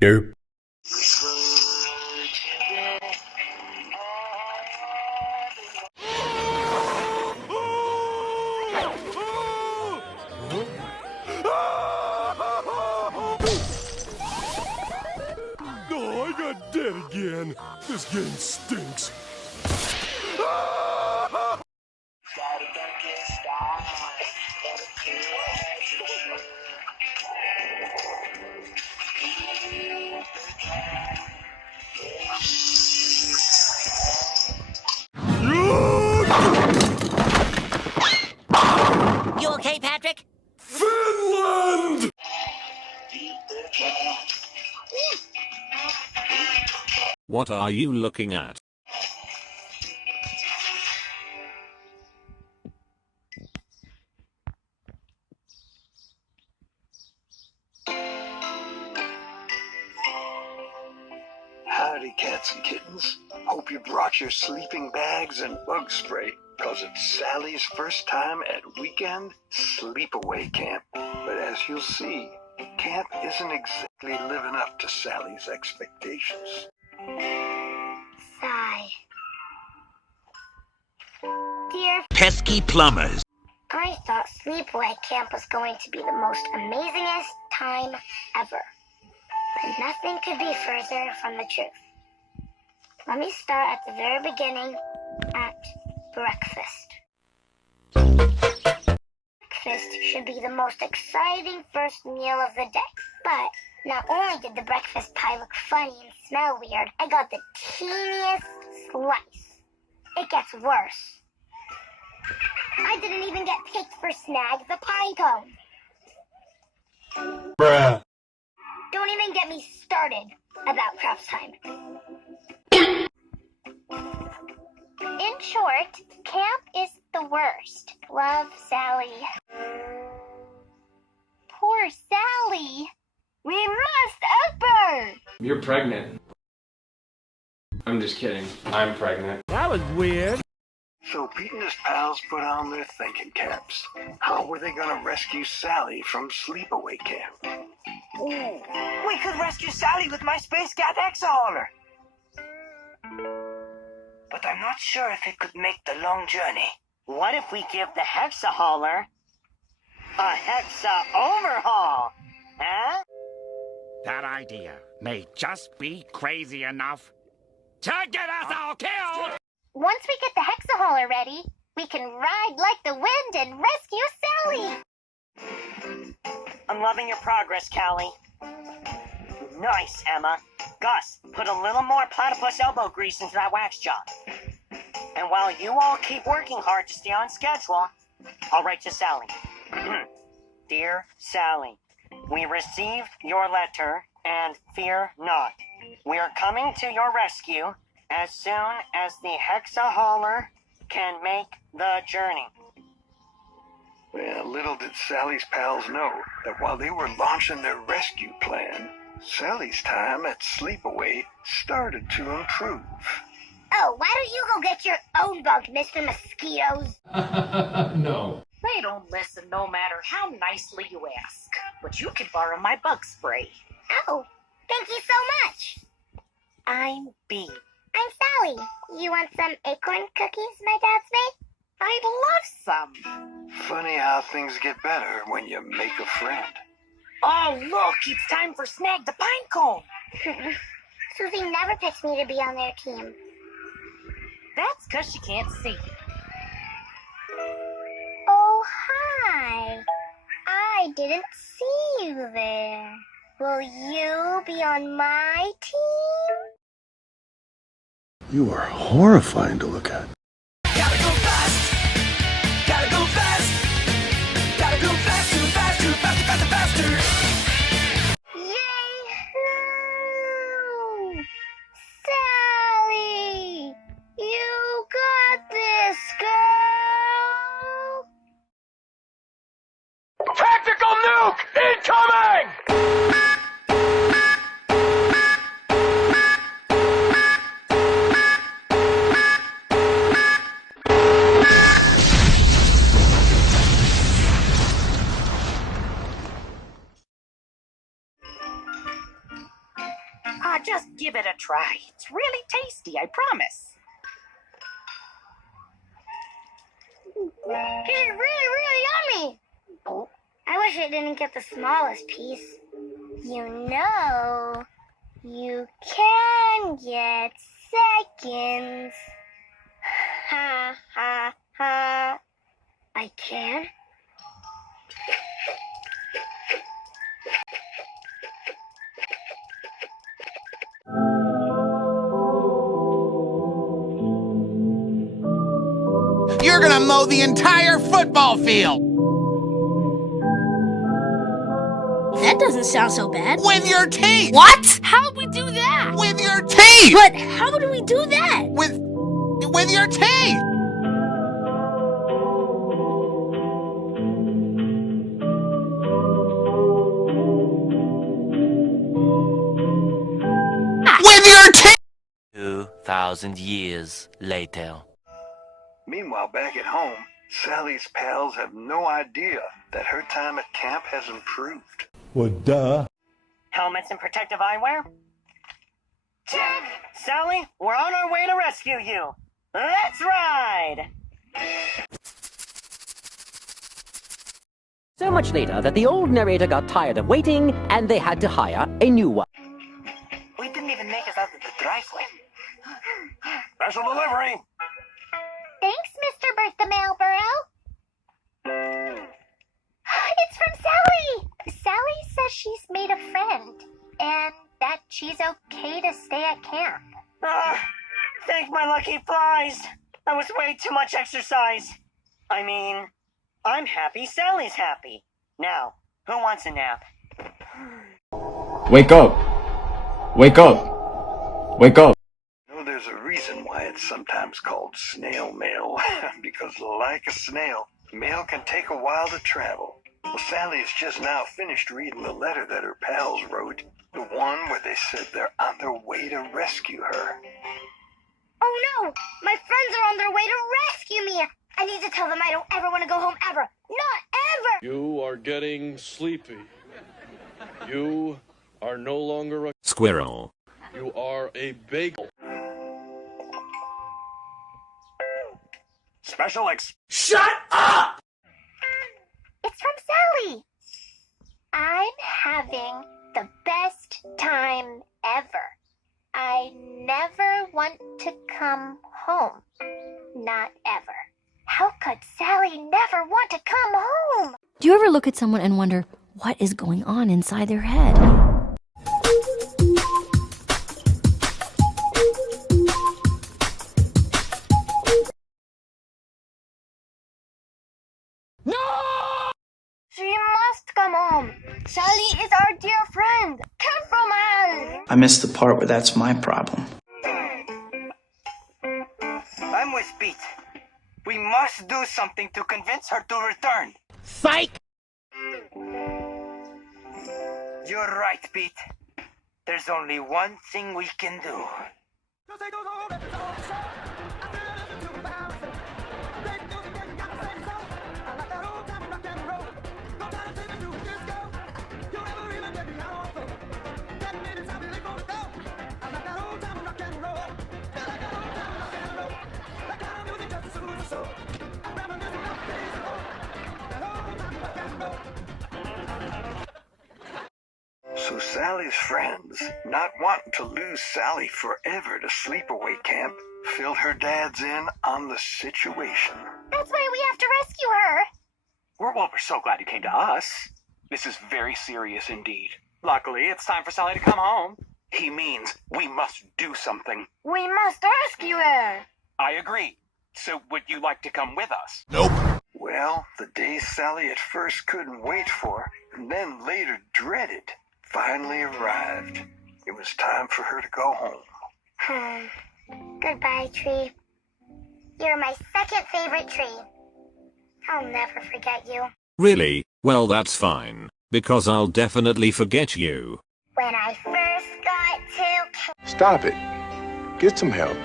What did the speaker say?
Nope. Oh, I got dead again. This game stinks. You okay, Patrick? Finland! What are you looking at? Howdy, cats and kittens. Hope you brought your sleeping bags and bug spray, cause it's Sally's first time at weekend sleepaway camp. But as you'll see, camp isn't exactly living up to Sally's expectations. Sigh. Dear, Pesky plumbers. I thought sleepaway camp was going to be the most amazingest time ever. But nothing could be further from the truth. Let me start at the very beginning, at breakfast. Breakfast should be the most exciting first meal of the day. But not only did the breakfast pie look funny and smell weird, I got the teeniest slice. It gets worse. I didn't even get picked for Snag the Pine Cone. Bruh. Don't even get me started about craft time. In short, camp is the worst. Love, Sally. Poor Sally. We must help her. You're pregnant. I'm just kidding. I'm pregnant. That was weird. So Pete and his pals put on their thinking caps. How were they gonna rescue Sally from sleepaway camp? Ooh, we could rescue Sally with my Space Cat Hexahauler. But I'm not sure if it could make the long journey. What if we give the Hexahauler a Hexa overhaul? Huh? That idea may just be crazy enough to get us all killed! Once we get the Hexahauler ready, we can ride like the wind and rescue Sally. I'm loving your progress, Callie. Nice, Emma. Gus, put a little more platypus elbow grease into that wax job. And while you all keep working hard to stay on schedule, I'll write to Sally. Dear Sally, we received your letter, and fear not. We are coming to your rescue as soon as the Hexahauler can make the journey. Well, little did Sally's pals know that while they were launching their rescue plan, Sally's time at sleepaway started to improve. Oh, why don't you go get your own bug, Mr. Mosquitoes? No. They don't listen no matter how nicely you ask. But you can borrow my bug spray. Oh, thank you so much. I'm Bee. I'm Sally. You want some acorn cookies my dad's made? I'd love some. Funny how things get better when you make a friend. Oh, look, it's time for Snag the Pine Cone. Susie never picks me to be on their team. That's 'cause she can't see. Oh, hi. I didn't see you there. Will you be on my team? You are horrifying to look at. Gotta go fast! Gotta go fast! Gotta go fast, too fast, too faster, faster, faster! Yay-hoo! Sally! You got this, girl! Tactical nuke incoming! just give it a try. It's really tasty, I promise. This is really, really yummy. I wish I didn't get the smallest piece. You know, you can get seconds. Ha, ha, ha. I can? You're gonna mow the entire football field! That doesn't sound so bad. With your teeth! What? How'd we do that? With your teeth! But how do we do that? With your teeth! With your teeth! 2,000 years later. Meanwhile, back at home, Sally's pals have no idea that her time at camp has improved. Well, duh. Helmets and protective eyewear? Check! Sally, we're on our way to rescue you. Let's ride! So much later that the old narrator got tired of waiting and they had to hire a new one. We didn't even make it out of the driveway. Special delivery. Thanks, Mr. Bertha Mailborough. It's from Sally. Sally says she's made a friend and that she's okay to stay at camp. Thank my lucky flies. That was way too much exercise. I mean, I'm happy Sally's happy. Now, who wants a nap? Wake up! Wake up! Wake up! You know, there's a reason why it's sometimes called snail mail. Because like a snail, mail can take a while to travel. Well, Sally has just now finished reading the letter that her pals wrote. The one where they said they're on their way to rescue her. Oh no! My friends are on their way to rescue me! I need to tell them I don't ever want to go home ever! Not ever! You are getting sleepy. You are no longer a Squirrel. You are a bagel. Shut up! It's from Sally! I'm having the best time ever. I never want to come home. Not ever. How could Sally never want to come home? Do you ever look at someone and wonder what is going on inside their head? She must come home. Sally is our dear friend. Come from us. I missed the part where that's my problem. I'm with Pete. We must do something to convince her to return. Psych! You're right, Pete. There's only one thing we can do. So Sally's friends, not wanting to lose Sally forever to sleepaway camp, filled her dads in on the situation. That's why we have to rescue her. We're so glad you came to us. This is very serious indeed. Luckily, it's time for Sally to come home. He means we must do something. We must rescue her. I agree. So would you like to come with us? Nope. Well, the day Sally at first couldn't wait for, and then later dreaded, finally arrived. It was time for her to go home. Goodbye, tree. You're my second favorite tree. I'll never forget you. Really? Well, that's fine. Because I'll definitely forget you. When I first got to... Stop it. Get some help.